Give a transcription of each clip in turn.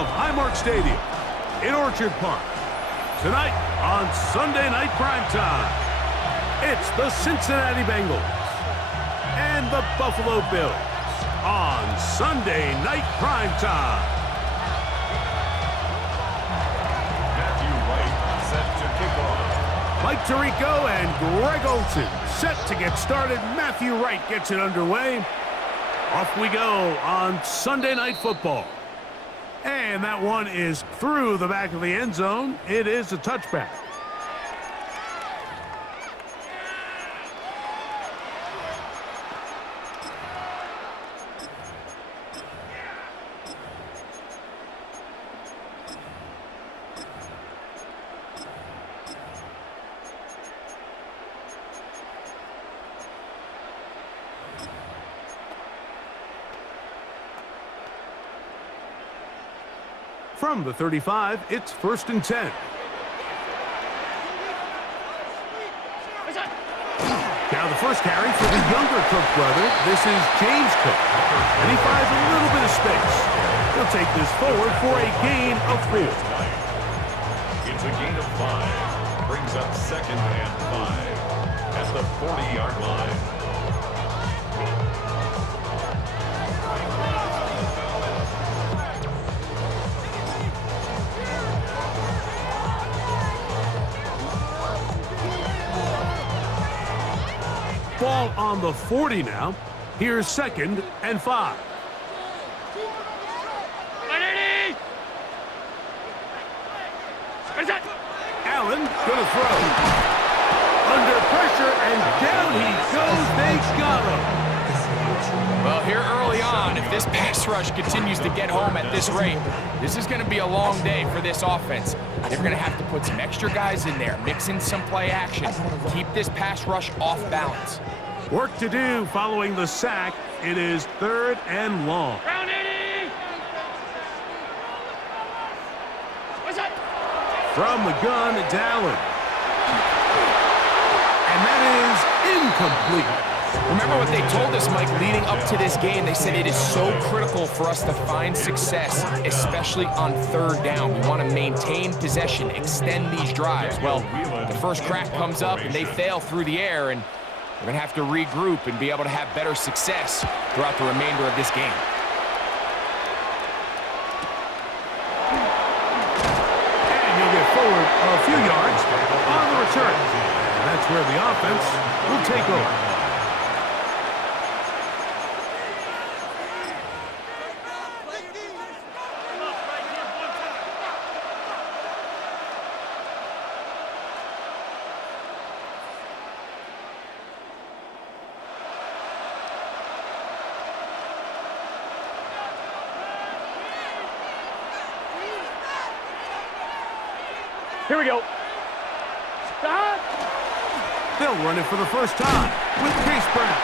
of Highmark Stadium in Orchard Park. Tonight on Sunday Night Primetime, it's the Cincinnati Bengals and the Buffalo Bills on Sunday Night Primetime. Matthew Wright set to kick off. Mike Tirico and Greg Olsen set to get started. Matthew Wright gets it underway. Off we go on Sunday Night Football. And that one is through the back of the end zone. It is a touchback. From the 35, it's 1st and 10. Now the first carry for the younger Cook brother. This is James Cook. And he finds a little bit of space. He'll take this forward for a gain of 4. It's a gain of 5. Brings up 2nd and 5 at the 40-yard line. Ball on the 40 now. Here's 2nd and 5. Allen gonna throw. Under pressure and down he goes. They got him. Well, here early on, if this pass rush continues to get home at this rate, this is going to be a long day for this offense. They're going to have to put some extra guys in there, mix in some play action, keep this pass rush off balance. Work to do following the sack. It is 3rd and long. From the gun, it's Allen. And that is incomplete. Remember what they told us, Mike, leading up to this game. They said it is so critical for us to find success, especially on 3rd down. We want to maintain possession, extend these drives. Well, the first crack comes up and they fail through the air, and we're going to have to regroup and be able to have better success throughout the remainder of this game. And he'll get forward a few yards on the return. And that's where the offense will take over. Here we go. They'll run it for the first time with Case Brown.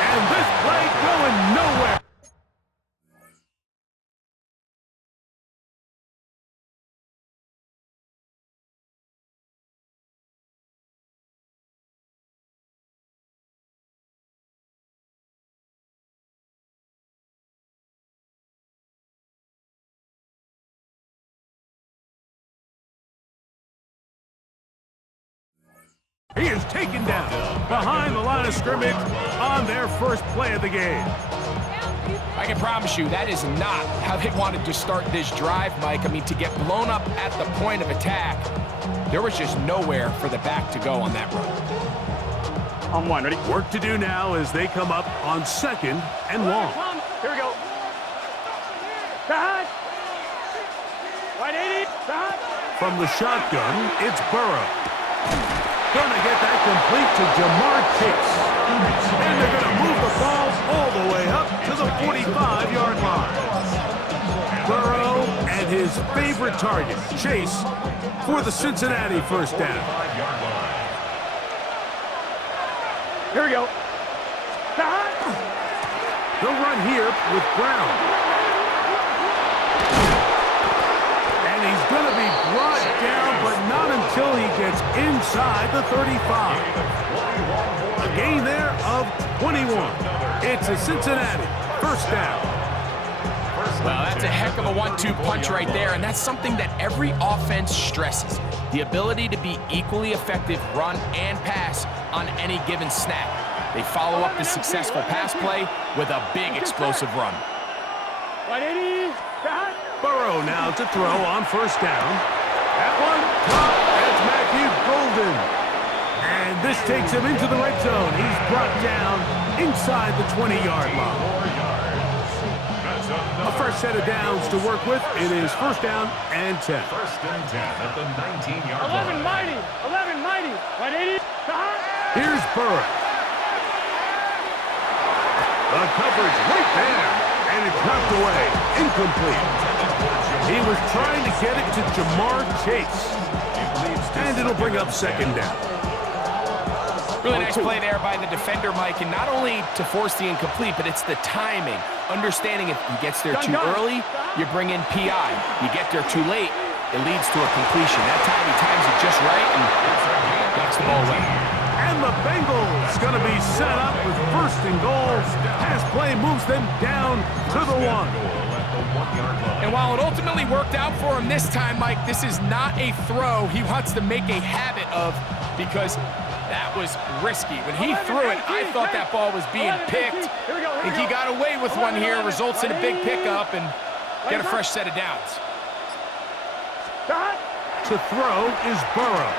And this play going nowhere. He is taken down behind the line of scrimmage on their first play of the game. I can promise you that is not how they wanted to start this drive, Mike. I mean, to get blown up at the point of attack, there was just nowhere for the back to go on that run. On 1, ready? Work to do now as they come up on 2nd and long. Here we go. Behind. Right 80. Behind. From the shotgun, it's Burrow. Gonna get that complete to Jamar Chase. And they're gonna move the ball all the way up to the 45-yard line. Burrow and his favorite target, Chase, for the Cincinnati first down. Here we go. They'll run here with Brown. And he's going to be brought down, but not until he gets inside the 35. A gain there of 21. It's a Cincinnati first down. Well, that's a heck of a 1-2 punch right there, and that's something that every offense stresses. The ability to be equally effective run and pass on any given snap. They follow up the successful pass play with a big explosive run. 180, shot. Burrow now to throw on first down. That one caught. That's Matthew Golden. And this takes him into the red zone. He's brought down inside the 20-yard line. A fresh set of downs to work with. It is first down and 10. First and 10 at the 19-yard 11 line. mighty, 11 mighty. 180, shot. Here's Burrow. The coverage right there. And it's knocked away. Incomplete. He was trying to get it to Jamar Chase. And it'll bring up second down. Really nice play there by the defender, Mike, and not only to force the incomplete, but it's the timing. Understanding if he gets there too early, you bring in PI. You get there too late, it leads to a completion. That time he times it just right and knocks the ball away. And the Bengals going to be set up with first and goal. Pass play moves them down to the 1. And while it ultimately worked out for him this time, Mike, this is not a throw he wants to make a habit of because that was risky. When he threw it, I thought that ball was being picked. I think he got away with one here, results in a big pickup, and get a fresh set of downs. To throw is Burrow.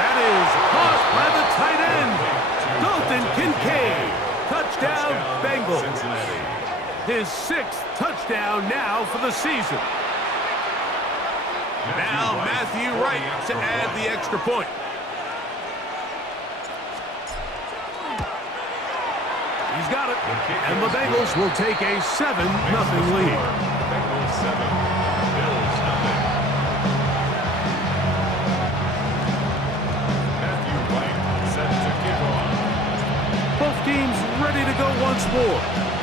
That is caught by the tight end, Dalton Kincaid. Touchdown, Bengals. His 6th touchdown now for the season. Now Matthew Wright to add the extra point. He's got it. And the Bengals will take a 7-0 lead. Bengals 7, Bills 0. Matthew Wright set to kick off. Both teams ready to go once more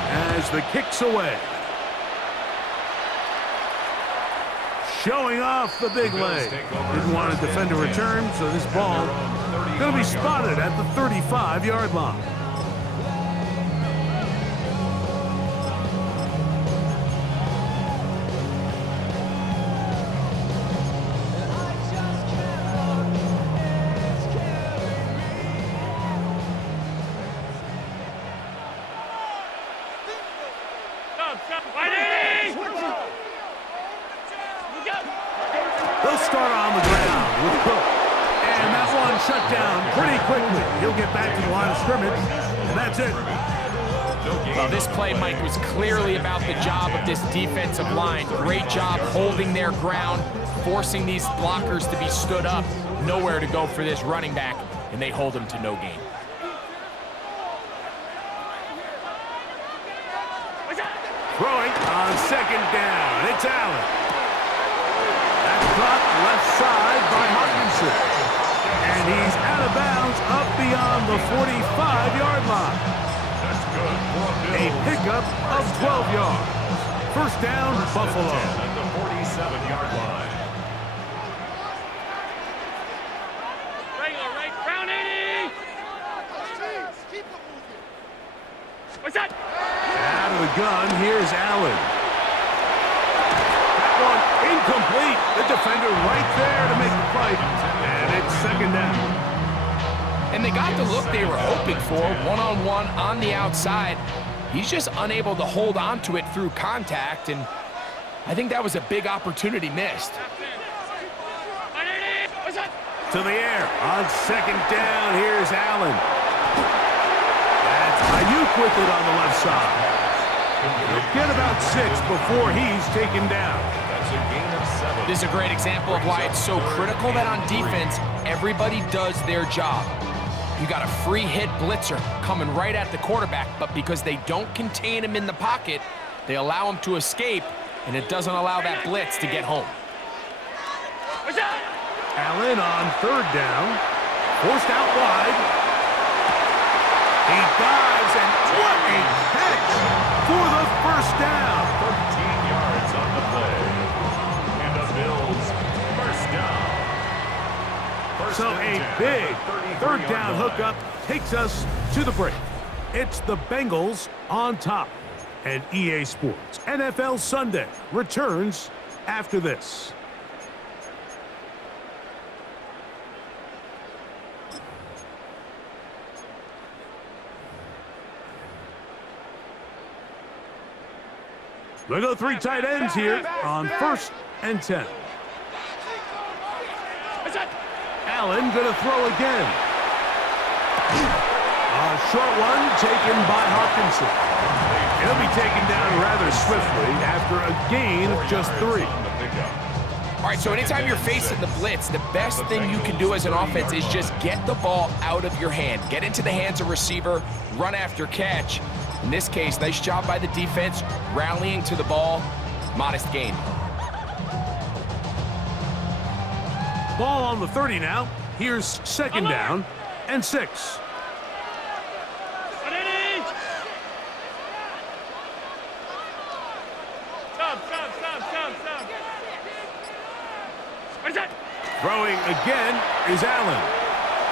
as the kick's away. Showing off the big leg. Didn't want to defend a return, so this ball going to be spotted at the 35-yard line. They'll start on the ground with Cook. And that one shut down pretty quickly. He'll get back to the line of scrimmage, and that's it. Well, this play, Mike, was clearly about the job of this defensive line. Great job holding their ground, forcing these blockers to be stood up. Nowhere to go for this running back, and they hold him to no gain. Throwing on second down. It's Allen. That's caught left side by Hawkinson. And he's out of bounds up beyond the 45-yard line. That's good for A pickup of 12 yards. First down, Buffalo. At the 47-yard line. Regular, right, round 80. What's that? Out of the gun, here's Allen. That one incomplete. The defender right there to make the fight. And it's second down. And they got the look they were hoping for, one-on-one on the outside. He's just unable to hold on to it through contact, and I think that was a big opportunity missed. To the air on second down. Here's Allen. That's Ayuk with it on the left side. He'll get about 6 before he's taken down. That's a gain of 7. This is a great example of why it's so critical that on defense, everybody does their job. You got a free hit blitzer coming right at the quarterback, but because they don't contain him in the pocket, they allow him to escape, and it doesn't allow that blitz to get home. Allen on third down. Forced out wide. He dives, and what a catch for the first down. 13 yards on the play. And the Bills first down. So a big third down hookup takes us to the break. It's the Bengals on top. And EA Sports NFL Sunday returns after this. We go 3 tight ends here on 1st and 10. Allen going to throw again. A short one taken by Hawkinson. He'll be taken down rather swiftly after a gain of just 3. All right, so anytime you're facing the blitz, the best thing you can do as an offense is just get the ball out of your hand. Get into the hands of receiver, run after catch. In this case, nice job by the defense, rallying to the ball, modest gain. Ball on the 30 now. Here's 2nd down and 6. Throwing again is Allen.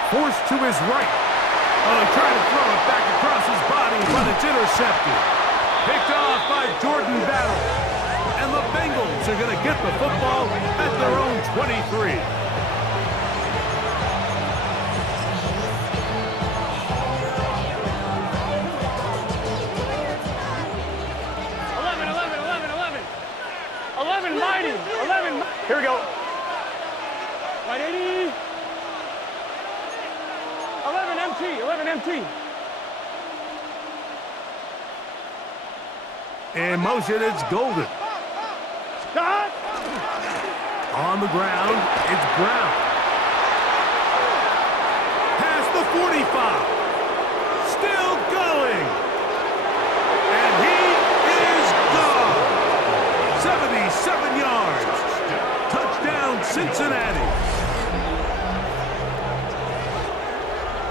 Forced to his right. Trying to throw it back across his body, but it's intercepted. Picked off by Jordan Battle. And the Bengals are going to get the football at their own 23. Mighty. 11. Here we go. Right 80. 11 MT. 11 MT. In motion, it's Golden. Stop. On the ground, it's Brown. Past the 45. Still going. And he is gone. 77 yards. Touchdown, Cincinnati.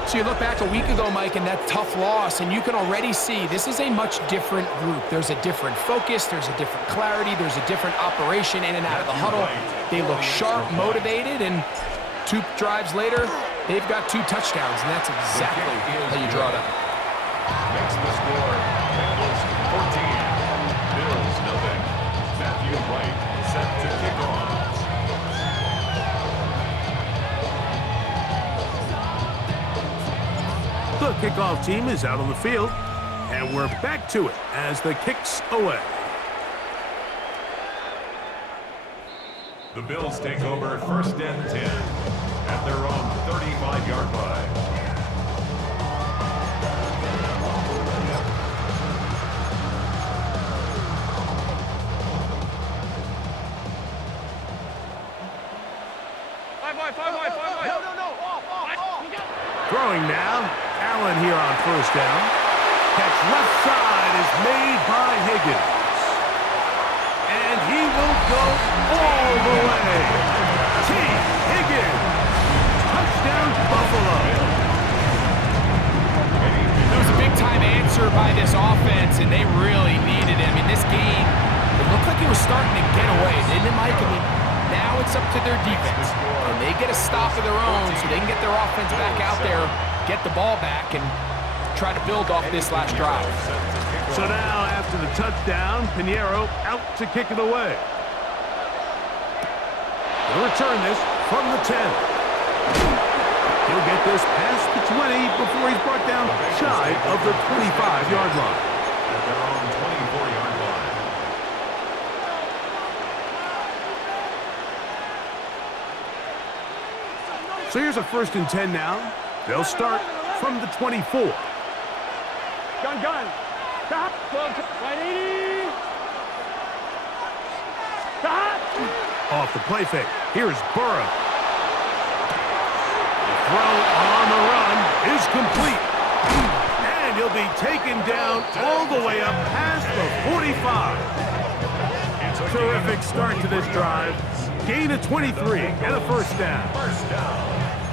So you look back a week ago, Mike, and that tough loss, and you can already see this is a much different group. There's a different focus, there's a different clarity, there's a different operation in and out of the huddle. They look sharp, motivated, and 2 drives later, they've got 2 touchdowns, and that's exactly how you draw it up. Makes the score. Bengals 14. Bills nothing. Matthew Wright set to kick off. The kickoff team is out on the field, and we're back to it as the kick's away. The Bills take over 1st and 10 at their own 35-yard line. Throwing now, Allen here on 1st down. Catch left side is made by Higgins. And he will go all the way. T. Higgins. Touchdown, Buffalo. There was a big-time answer by this offense, and they really needed him. In this game, it looked like he was starting to get away, didn't it, Mike? I mean, now it's up to their defense. And they get a stop of their own so they can get their offense back out there, get the ball back, and try to build off this last drive. So now, after the touchdown, Pinheiro out to kick it away. He'll return this from the 10. He'll get this past the 20 before he's brought down shy of the 25-yard line. At their own 24-yard line. So here's a 1st and 10 now. They'll start from the 24. Gun. Stop. 180. Stop. Off the play fake. Here's Burrow. The throw on the run is complete. And he'll be taken down all the way up past the 45. Terrific start to this drive. Gain of 23 and a 1st down.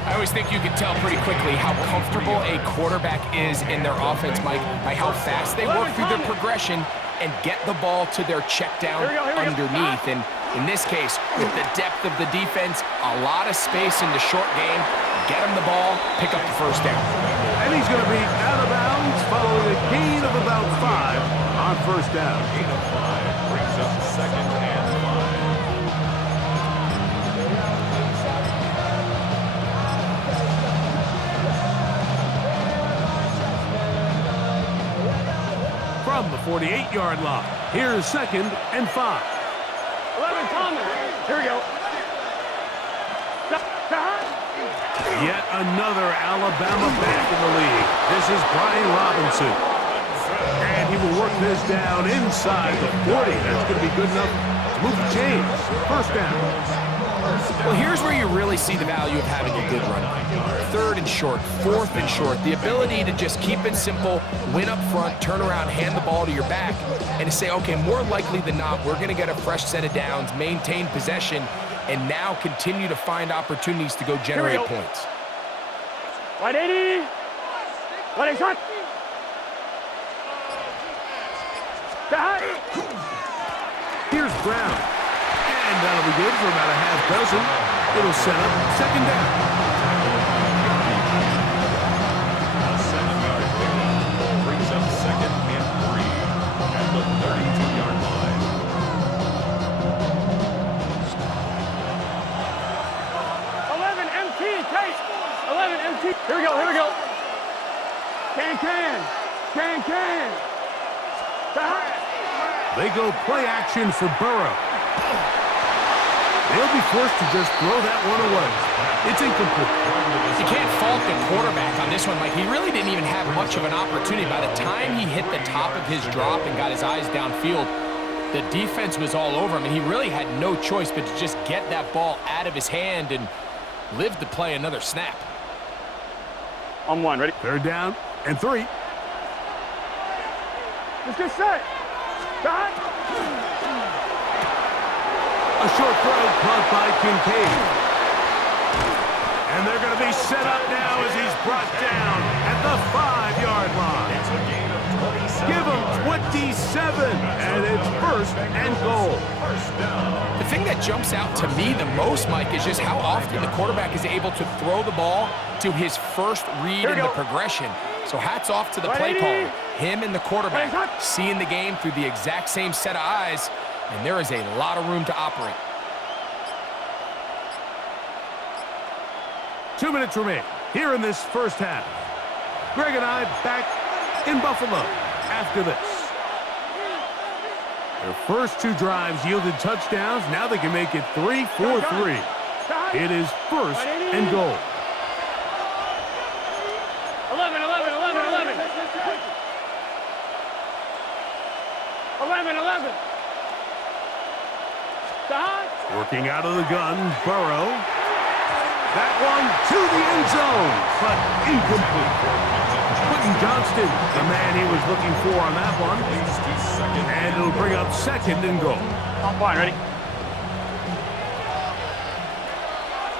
I always think you can tell pretty quickly how comfortable a quarterback is in their offense, Mike, by how fast they work through their progression and get the ball to their check down underneath. And in this case, with the depth of the defense, a lot of space in the short game, get him the ball, pick up the 1st down. And he's going to be out of bounds following a gain of about 5 on first down. Gain of 5 brings up second and 5. From the 48-yard line, here's second and 5. 11, Thomas. Here we go. Yet another Alabama back in the league. This is Brian Robinson. And he will work this down inside the 40. That's going to be good enough to move the chains. First down. Well, here's where you really see the value of having a good run. Third and short, fourth and short. The ability to just keep it simple, win up front, turn around, hand the ball to your back, and to say, okay, more likely than not, we're going to get a fresh set of downs, maintain possession, and now continue to find opportunities to go generate points. 180. 180 shot. Here's Brown. And that'll be good for about a half dozen. It'll set up second down. A 7-yard pickup brings up second and 3 at the 32-yard line. 11 MT, Tate. 11 MT. Here we go, here we go. Can. They go play action for Burrow. They'll be forced to just throw that one away. It's incomplete. You can't fault the quarterback on this one. Like, he really didn't even have much of an opportunity. By the time he hit the top of his drop and got his eyes downfield, the defense was all over him, and he really had no choice but to just get that ball out of his hand and live to play another snap. On one, ready? Third down and 3. Let's get set. A short throw caught by Kincaid. And they're going to be set up now as he's brought down at the 5-yard line. It's a gain of 27. Give him 27, and it's first and goal. First down. The thing that jumps out to me the most, Mike, is just how often the quarterback is able to throw the ball to his first read in the progression. So hats off to the play caller. Him and the quarterback seeing the game through the exact same set of eyes, and there is a lot of room to operate. 2 minutes remain here in this first half. Greg and I back in Buffalo after this. Their first 2 drives yielded touchdowns. Now they can make it 3-4-3. It is first and goal. 11. 11. Working out of the gun, Burrow. That one to the end zone, but incomplete. Quentin Johnston, the man he was looking for on that one. And it'll bring up second and goal. On fine, ready?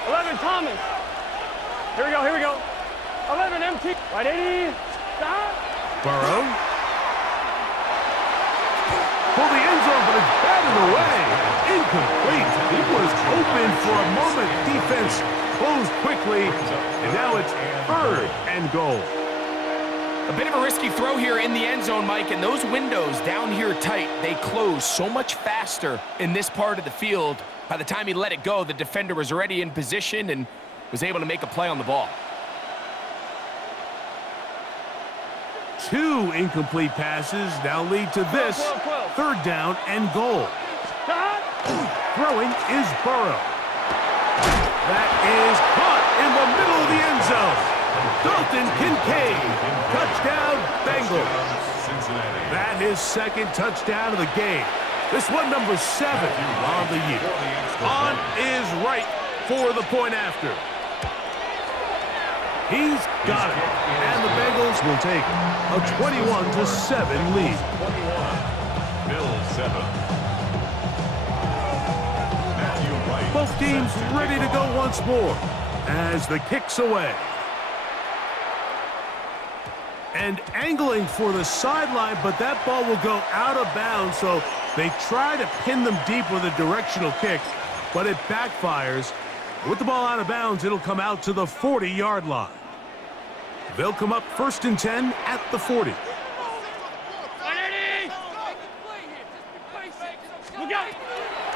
11 Thomas. Here we go. 11 MT. 180. Burrow. For the end zone, but it's batted away. Incomplete. He was open for a moment. Defense closed quickly, and now it's third and goal. A bit of a risky throw here in the end zone, Mike, and those windows down here tight, they close so much faster in this part of the field. By the time he let it go, the defender was already in position and was able to make a play on the ball. 2 incomplete passes now lead to this third down and goal. Throwing is Burrow. That is caught in the middle of the end zone. Dalton Kincaid. Touchdown, Bengals. That is second touchdown of the game. This one number 7 on the year. On is right for the point after. He's got it. And the Bengals will take a 21-7 lead. 21. Bills 7. Both teams ready to go once more as the kick's away. And angling for the sideline, but that ball will go out of bounds, so they try to pin them deep with a directional kick, but it backfires. With the ball out of bounds, it'll come out to the 40-yard line. They'll come up first and 10 at the 40.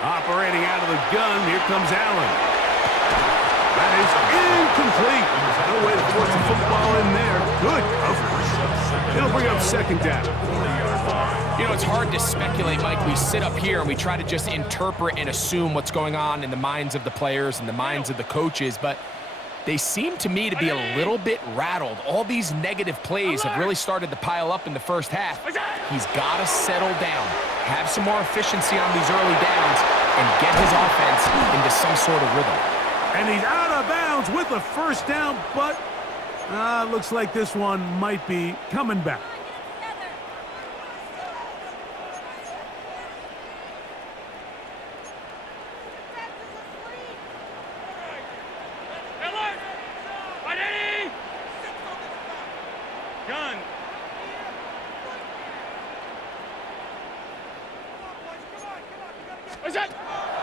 Operating out of the gun, here comes Allen. That is incomplete. No way to force the football in there. Good coverage. It'll bring up second down. You know, it's hard to speculate, Mike. We sit up here and we try to just interpret and assume what's going on in the minds of the players and the minds of the coaches, but they seem to me to be a little bit rattled. All these negative plays have really started to pile up in the first half. He's got to settle down, have some more efficiency on these early downs, and get his offense into some sort of rhythm. And he's out of bounds with the first down, but looks like this one might be coming back.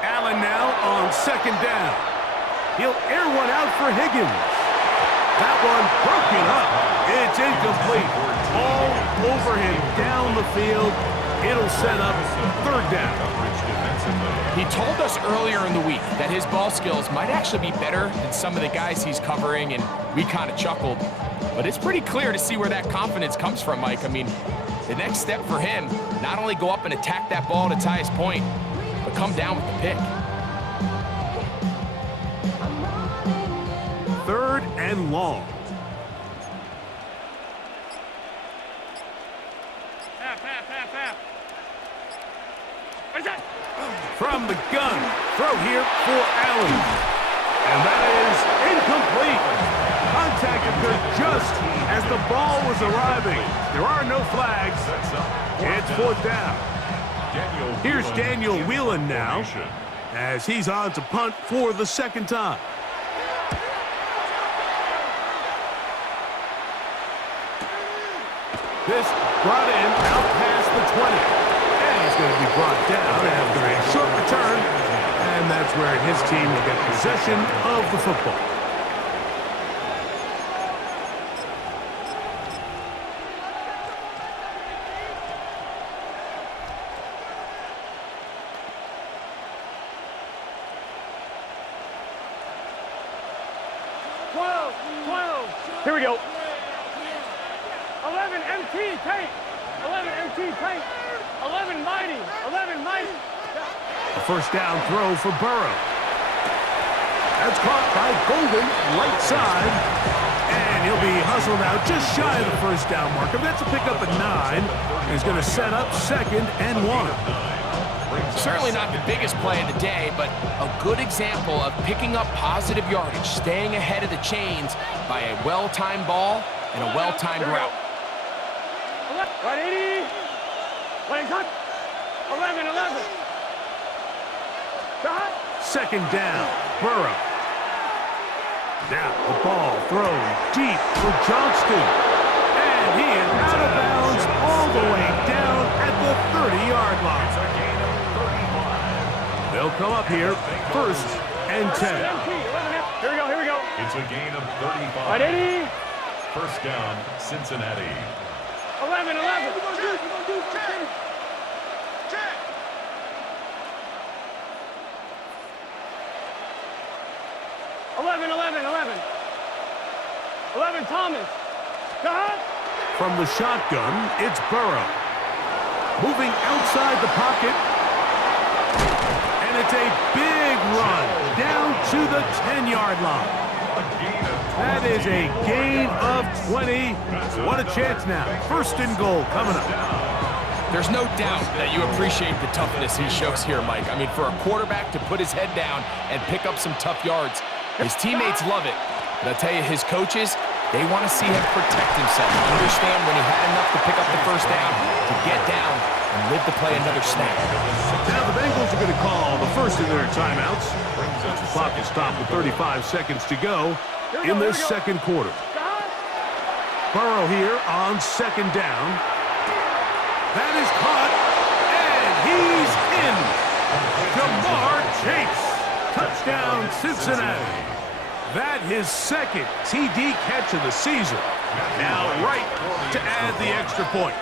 Allen now on second down. He'll air one out for Higgins. That one broken up. It's incomplete. All over him down the field. It'll set up third down. He told us earlier in the week that his ball skills might actually be better than some of the guys he's covering, and we kind of chuckled. But it's pretty clear to see where that confidence comes from, Mike. I mean, the next step for him, not only go up and attack that ball at its highest point, but come down with the pick. Third and long. From the gun, throw here for Allen. And that is incomplete. Contact occurred just as the ball was arriving. There are no flags. It's fourth down. Here's Daniel Whelan now, as he's on to punt for the second time. This brought in out past the 20. And he's going to be brought down after a short return. And that's where his team will get possession of the football. Here we go. 11 MT tank. 11 MT tank. 11 mighty. 11 mighty. A first down throw for Burrow. That's caught by Golden, right side. And he'll be hustled out just shy of the first down marker. That's a pickup at 9. He's going to set up second and 1. Certainly not the biggest play of the day, but a good example of picking up positive yardage, staying ahead of the chains by a well-timed ball and a well-timed route. Right 80. Legs up. 11. Second down, Burrow. Now the ball thrown deep for Johnston. And he is out of bounds all the way down at the 30-yard line. They'll come up here, first and 10. Here we go. It's a gain of 35. Right 80. First down, Cincinnati. 11. Check. 11 Thomas. From the shotgun, it's Burrow. Moving outside the pocket. And it's a big run down to the 10-yard line. That is a gain of 20. What a chance now. First and goal coming up. There's no doubt that you appreciate the toughness he shows here, Mike. I mean, for a quarterback to put his head down and pick up some tough yards, his teammates love it. But I'll tell you, his coaches, they want to see him protect himself, understand when he had enough to pick up the first down, to get down and live to play another snap. Now the Bengals are going to call the first of their timeouts. The clock is stopped with 35 seconds to go in this second quarter. Burrow here on second down. That is caught, and he's in. Jamar Chase. Touchdown, Cincinnati. That his second TD catch of the season. Now right to add the extra point.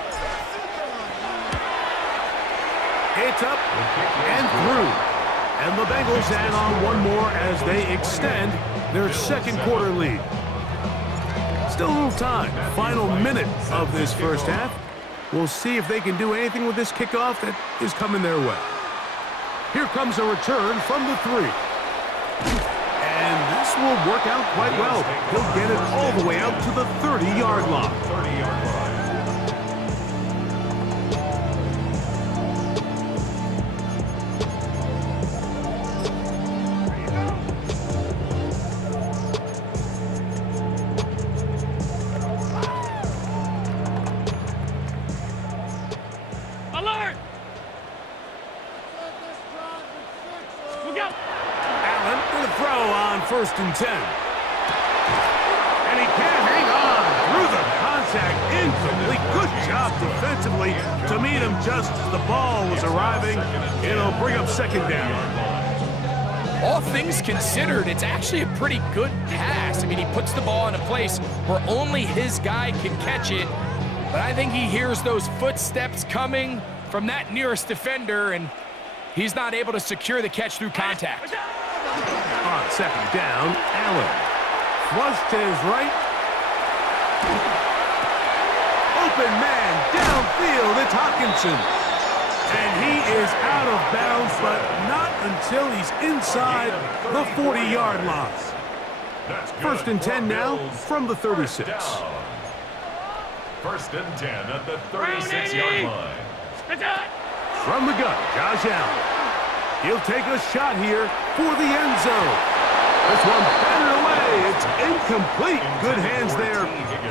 It's up and through. And the Bengals add on one more as they extend their second quarter lead. Still a little time. Final minute of this first half. We'll see if they can do anything with this kickoff that is coming their way. Here comes a return from the 3. And this will work out quite well. He'll get it all the way out to the 30-yard line. 30-yard line. Alert! Look out! Allen with a throw on 1st and 10. And he can't hang on through the contact. Incomplete. Good job defensively to meet him just as the ball was arriving. It'll bring up 2nd down. All things considered, it's actually a pretty good pass. I mean, he puts the ball in a place where only his guy can catch it. But I think he hears those footsteps coming from that nearest defender, and he's not able to secure the catch through contact. On 2nd down, Allen. Flush to his right. Open man downfield. It's Hockenson. And he is out of bounds, but not until he's inside the 40-yard line. 1st and 10 now from the 36. 1st and 10 at the 36-yard line. From the gun, Josh Allen. He'll take a shot here for the end zone. This one batted away. It's incomplete. Good hands there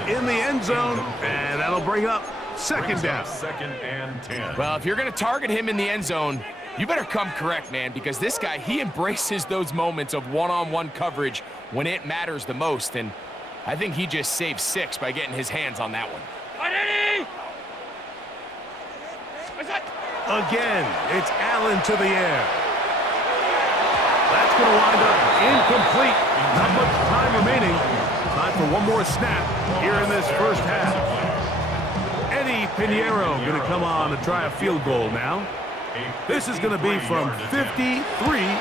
in the end zone, and that'll bring up 2nd down. 2nd and 10. Well, if you're going to target him in the end zone, you better come correct, man, because this guy, he embraces those moments of one-on-one coverage when it matters the most, and I think he just saved 6 by getting his hands on that one. Again, it's Allen to the air. That's going to wind up incomplete. Not much time remaining. Time for one more snap here in this first half. Eddie Pinheiro going to come on to try a field goal now. This is going to be from 53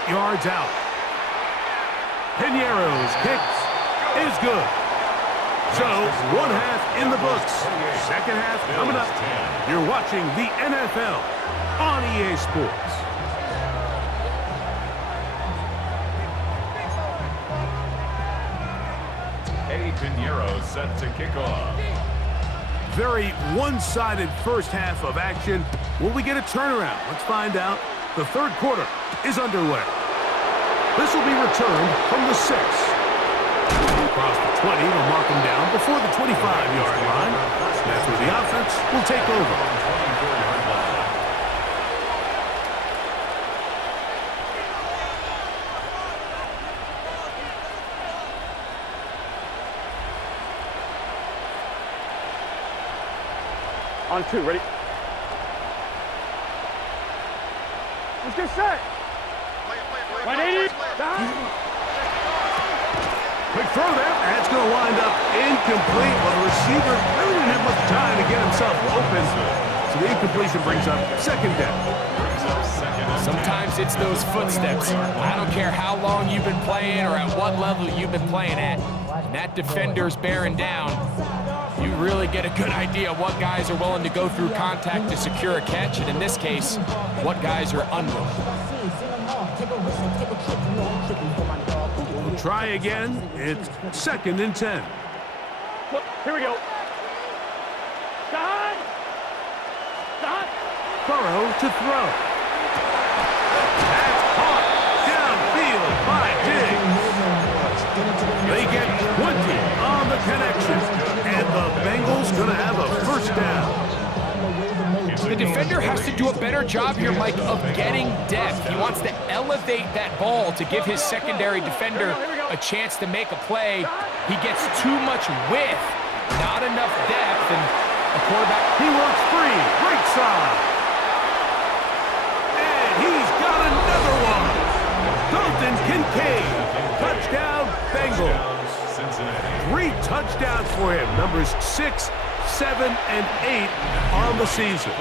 yards out. Pinheiro's kick is good. So, 1 half in the books. 2nd half coming up. You're watching the NFL on EA Sports. Eddie Pinheiro set to kick off. Very one-sided first half of action. Will we get a turnaround? Let's find out. The 3rd quarter is underway. This will be returned from the 6. Across the 20, they'll mark him down before the 25-yard line. That's where the offense will take over. On 2, ready? Let's get set. 180. Quick throw there. That's going to wind up incomplete. Well, the receiver really didn't have much time to get himself open. So the incompletion brings up 2nd down. Sometimes it's those footsteps. I don't care how long you've been playing or at what level you've been playing at. And that defender's bearing down. You really get a good idea what guys are willing to go through contact to secure a catch, and in this case, what guys are unwilling. We'll try again. It's 2nd and 10. Look, here we go. Dot! Dot! Burrow to throw. That's caught downfield by Diggs. They get 20 on the connection. And the Bengals going to have a 1st down. The defender has to do a better job here, Mike, of getting depth. He wants to elevate that ball to give his secondary defender a chance to make a play. He gets too much width, not enough depth, and a quarterback. He works free, right side. And he's got another one. Dalton Kincaid, touchdown Bengals. 3 touchdowns for him. Numbers 6, 7, and 8 on the season.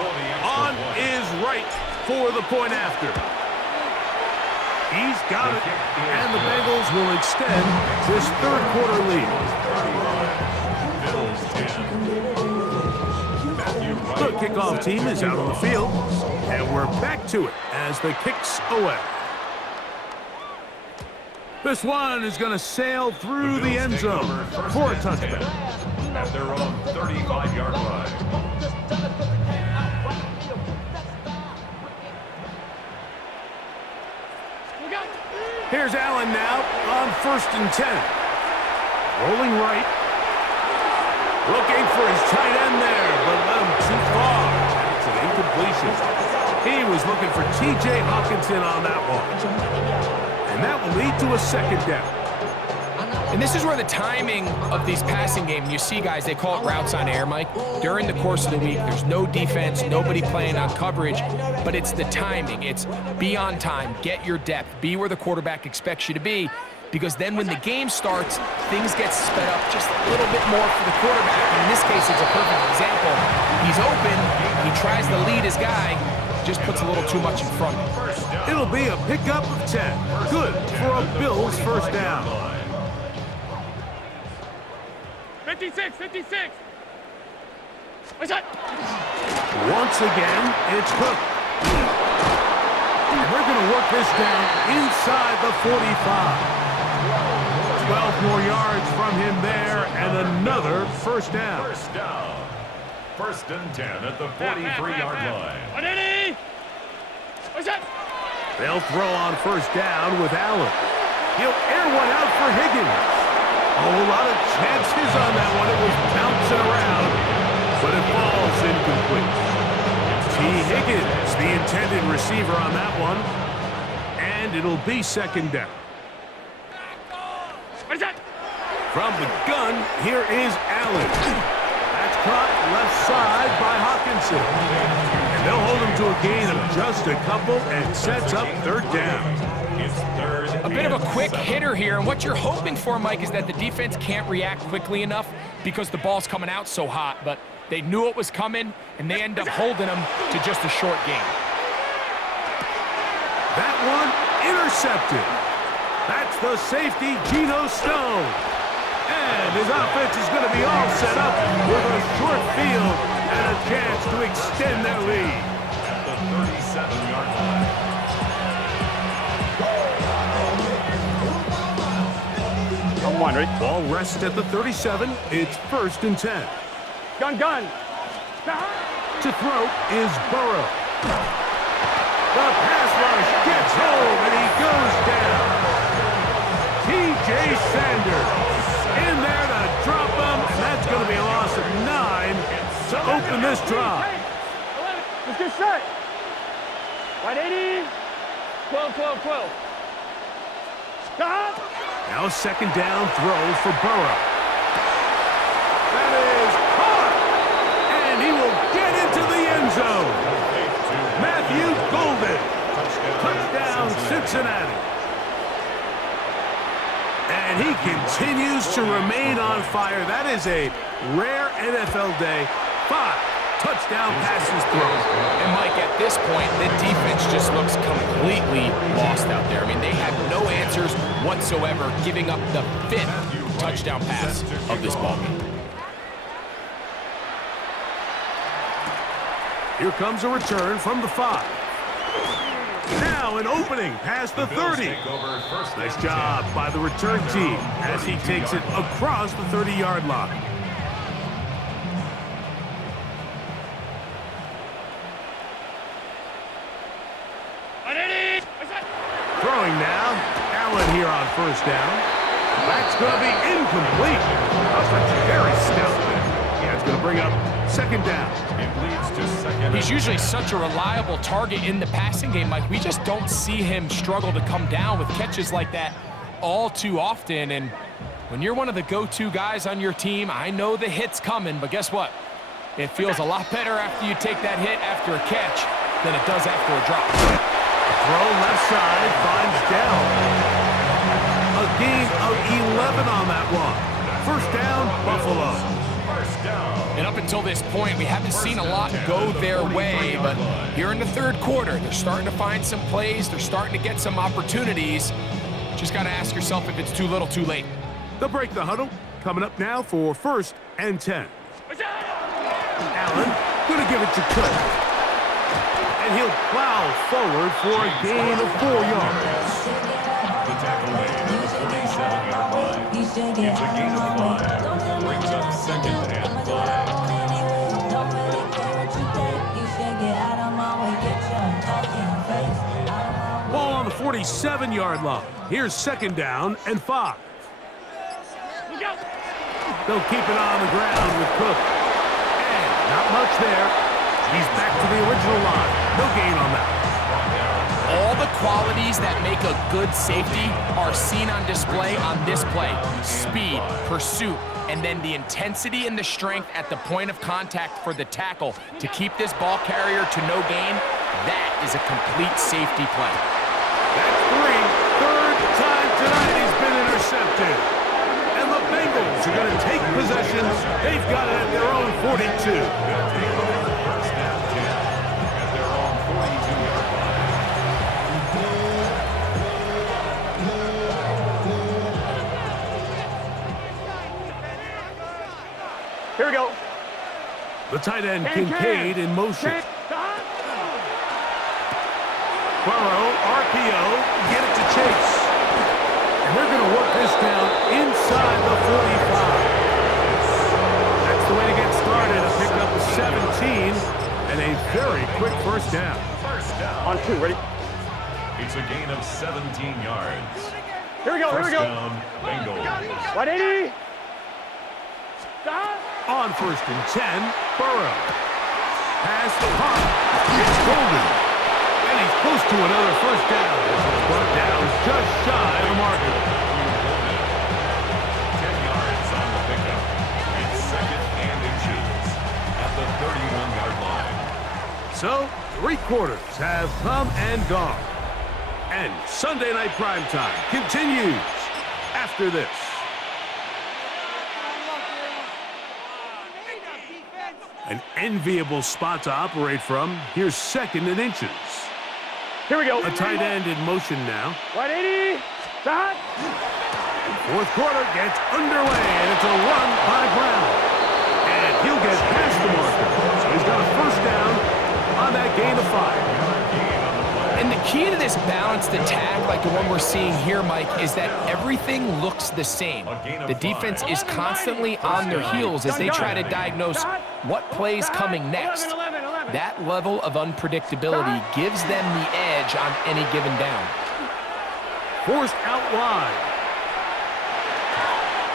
On is right for the point after. He's got it. And the Bengals will extend this third quarter lead. The kickoff team is out on the field. And we're back to it as the kick's away. This one is going to sail through the end zone for a touchdown. At their own 35-yard line. Here's Allen now on 1st and 10. Rolling right. Looking for his tight end there, but let him too far. It's an incompletion. He was looking for T.J. Hawkinson on that one. And that will lead to a second down. And this is where the timing of these passing games, you see guys, they call it routes on air, Mike. During the course of the week, there's no defense, nobody playing on coverage, but it's the timing. It's be on time, get your depth, be where the quarterback expects you to be, because then when the game starts, things get sped up just a little bit more for the quarterback. And in this case, it's a perfect example. He's open, he tries to lead his guy, just puts a little too much in front of him. It'll be a pickup of 10. Good for a Bills first down. 56, 56. What's that? Once again, it's Cook. And they're going to work this down inside the 45. 12 more yards from him there, and another first down. First down. 1st and 10 at the 43-yard line. What's that? They'll throw on first down with Allen. He'll air one out for Higgins. A whole lot of chances on that one. It was bouncing around, but it falls incomplete. T. Higgins, the intended receiver on that one, and it'll be second down. What's that? From the gun, here is Allen. That's caught left side by Hawkinson. And they'll hold him to a gain of just a couple and sets up third down. A bit of a quick hitter here, and what you're hoping for, Mike, is that the defense can't react quickly enough because the ball's coming out so hot, but they knew it was coming, and they end up holding them to just a short gain. That one intercepted. That's the safety, Geno Stone. And his offense is going to be all set up with a short field and a chance to extend their lead. At the 37-yard line. One, ready? Ball rests at the 37. It's 1st and 10. Gun. To throw is Burrow. The pass rush gets home, and he goes down. T.J. Sanders in there to drop him, and that's going to be a loss of 9 to open this drive. 11. Let's get set. 180. 12. Stop. Now a second down throw for Burrow. That is caught, and he will get into the end zone. Matthew Golden. Touchdown, Cincinnati. And he continues to remain on fire. That is a rare NFL day. 5 touchdown passes thrown. And Mike, at this point, the defense just looks completely lost out there. I mean, they have no answers whatsoever, giving up the 5th touchdown pass of this ballgame. Here comes a return from the 5. Now an opening past the 30. Nice job by the return team as he takes it across the 30-yard line. Throwing now, Allen here on first down. That's going to be incomplete. That's very stout. Yeah, it's going to bring up second down. It leads to second. He's usually such a reliable target in the passing game, Mike. We just don't see him struggle to come down with catches like that all too often. And when you're one of the go-to guys on your team, I know the hit's coming, but guess what? It feels a lot better after you take that hit after a catch than it does after a drop. Throw left side, finds Dell. A gain of 11 on that one. First down, Buffalo. First down. And up until this point, we haven't seen a lot go their way, but here in the third quarter, they're starting to find some plays. They're starting to get some opportunities. Just got to ask yourself if it's too little, too late. They'll break the huddle. Coming up now for 1st and 10. Allen going to give it to Cook. And he'll plow forward for a gain of 4 yards. The tackle made at the 47-yard line. It's a gain of 5. Brings up 2nd and 5. Ball on the 47-yard line. Here's 2nd down and 5. They'll keep it on the ground with Cook. And not much there. He's back to the original line. No gain on that. All the qualities that make a good safety are seen on display on this play. Speed, pursuit, and then the intensity and the strength at the point of contact for the tackle to keep this ball carrier to no gain. That is a complete safety play. That's 3. 3rd time tonight he's been intercepted. And the Bengals are going to take possession. They've got it at their own 42. First and 10 at their own 42-yard line. Here we go. The tight end Kincaid in motion. Burrow, RPO, get it to Chase. And they're going to work this down inside the 45. That's the way to get started. A pickup of 17 and a very quick first down. First down. On 2, ready? It's a gain of 17 yards. Here we go, here we First go. down, Bengals. 180. Stop. On 1st and 10, Burrow. Pass the pump. It's Golden. And he's close to another first down. This is brought down just shy of the marker. 10 yards on the pickup. It's 2nd and inches at the 31-yard line. So, 3 quarters have come and gone. And Sunday Night Primetime continues after this. An enviable spot to operate from. Here's 2nd and inches. Here we go. A tight end in motion now. 180. Stop. 4th quarter gets underway, and it's a run by Brown. And he'll get past the marker. So he's got a first down on that gain of 5. And the key to this balanced attack, like the one we're seeing here, Mike, is that everything looks the same. The defense is constantly on their heels as they try to diagnose what play's coming next. That level of unpredictability gives them the edge on any given down. Forced out wide.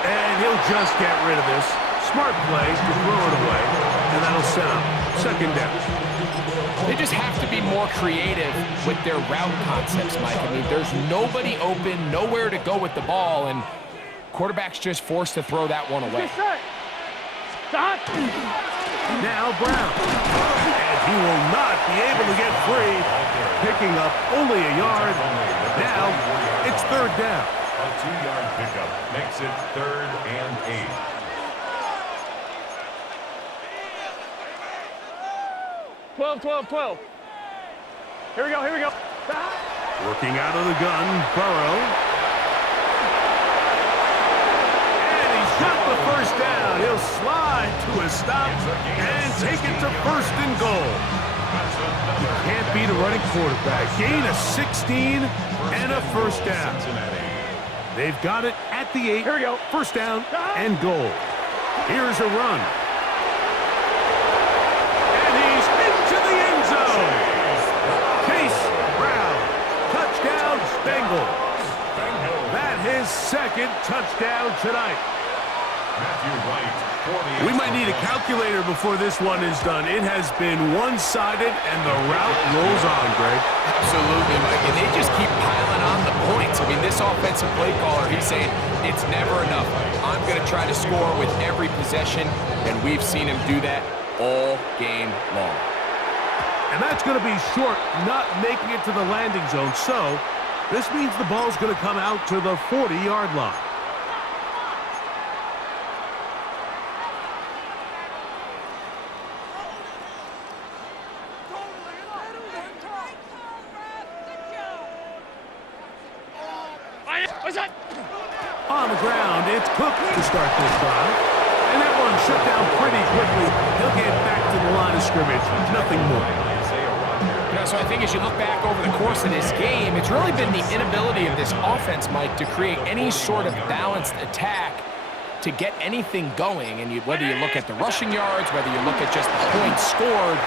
And he'll just get rid of this. Smart play to throw it away, and that'll set up 2nd down. They just have to be more creative with their route concepts, Mike. I mean, there's nobody open, nowhere to go with the ball, and quarterback's just forced to throw that one away. Stop. Now Brown. And he will not be able to get free. Picking up only a yard. Now it's 3rd down. A 2-yard pickup makes it 3rd and 8. 12, 12, 12. Here we go, here we go. Stop. Working out of the gun, Burrow. And he's got the first down. He'll slide to a stop and take it to 1st and goal. You can't beat a running quarterback. Gain of 16 and a first down. They've got it at the 8. Here we go. First down and goal. Here's a run. And he's into the end zone. Chase Brown. Touchdown, Bengals. That his 2nd touchdown tonight. We might need a calculator before this one is done. It has been one-sided, and the route rolls on, Greg. Absolutely, Mike. And they just keep piling on the points. I mean, this offensive play caller, he's saying it's never enough. I'm going to try to score with every possession, and we've seen him do that all game long. And that's going to be short, not making it to the landing zone. So this means the ball's going to come out to the 40-yard line. On the ground, it's Cook to start this drive. And that one shut down pretty quickly. He'll get back to the line of scrimmage. Nothing more. You know, so I think as you look back over the course of this game, it's really been the inability of this offense, Mike, to create any sort of balanced attack to get anything going. And whether you look at the rushing yards, whether you look at just the points scored,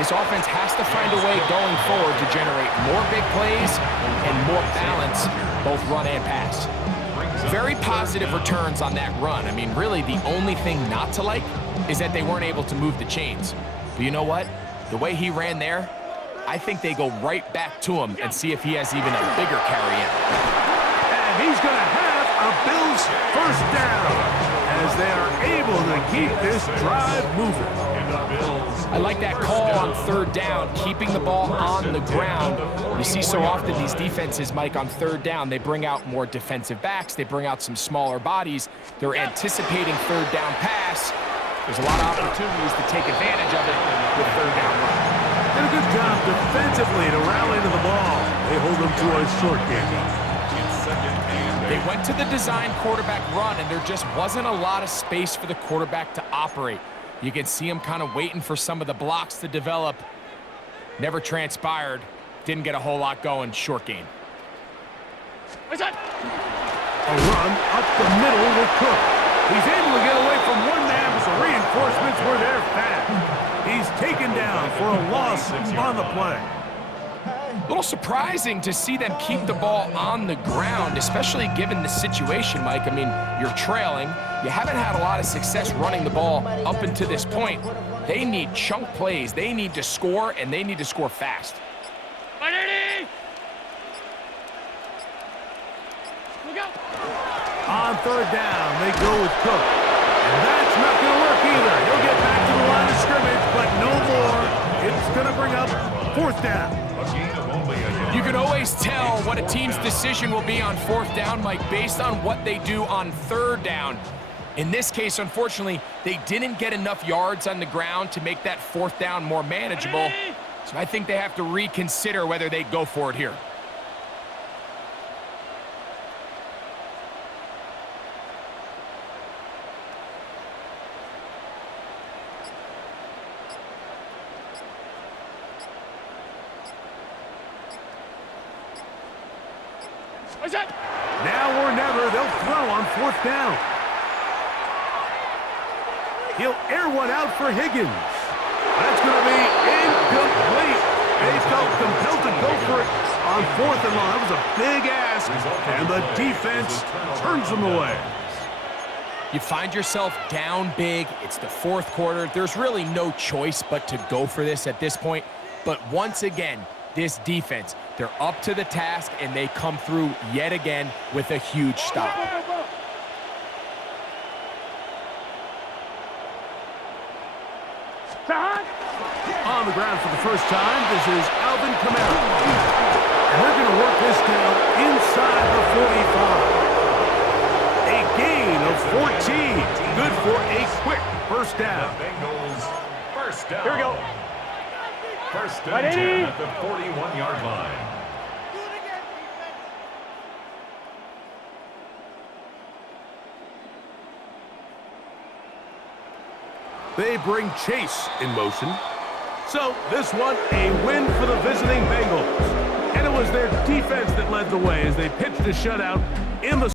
this offense has to find a way going forward to generate more big plays and more balance, both run and pass. Very positive returns on that run. I mean, really, the only thing not to like is that they weren't able to move the chains. But you know what? The way he ran there, I think they go right back to him and see if he has even a bigger carry in. And he's going to have a Bills first down as they are able to keep this drive moving. I like that call on third down, keeping the ball on the ground. You see so often these defenses, Mike, on third down, they bring out more defensive backs. They bring out some smaller bodies. They're anticipating third down pass. There's a lot of opportunities to take advantage of it with third down run. And a good job defensively to rally to the ball. They hold them to a short game. They went to the design quarterback run, and there just wasn't a lot of space for the quarterback to operate. You can see him kind of waiting for some of the blocks to develop. Never transpired. Didn't get a whole lot going. Short gain. A run up the middle with Cook. He's able to get away from one man, but the reinforcements were there fast. He's taken down for a loss on the play. A little surprising to see them keep the ball on the ground, especially given the situation, Mike. I mean, you're trailing. You haven't had a lot of success running the ball up until this point. They need chunk plays. They need to score, and they need to score fast. On third down, they go with Cook. And that's not going to work either. He'll get back to the line of scrimmage, but no more. It's going to bring up fourth down. You can always tell what a team's decision will be on fourth down, Mike, based on what they do on third down. In this case, unfortunately, they didn't get enough yards on the ground to make that fourth down more manageable. So I think they have to reconsider whether they go for it here. Now or never, they'll throw on fourth down. He'll air one out for Higgins. That's going to be incomplete. They felt compelled to go for it on fourth and long. That was a big ask, and the defense turns them away. You find yourself down big. It's the fourth quarter. There's really no choice but to go for this at this point. But once again, this defense, they're up to the task, and they come through yet again with a huge stop. On the ground for the first time, this is Alvin Kamara. And they're going to work this down inside the 45. A gain of 14. Good for a quick first down. First down. Here we go. First and 10 at the 41-yard line. They bring Chase in motion. So this one, a win for the visiting Bengals. And it was their defense that led the way as they pitched a shutout in the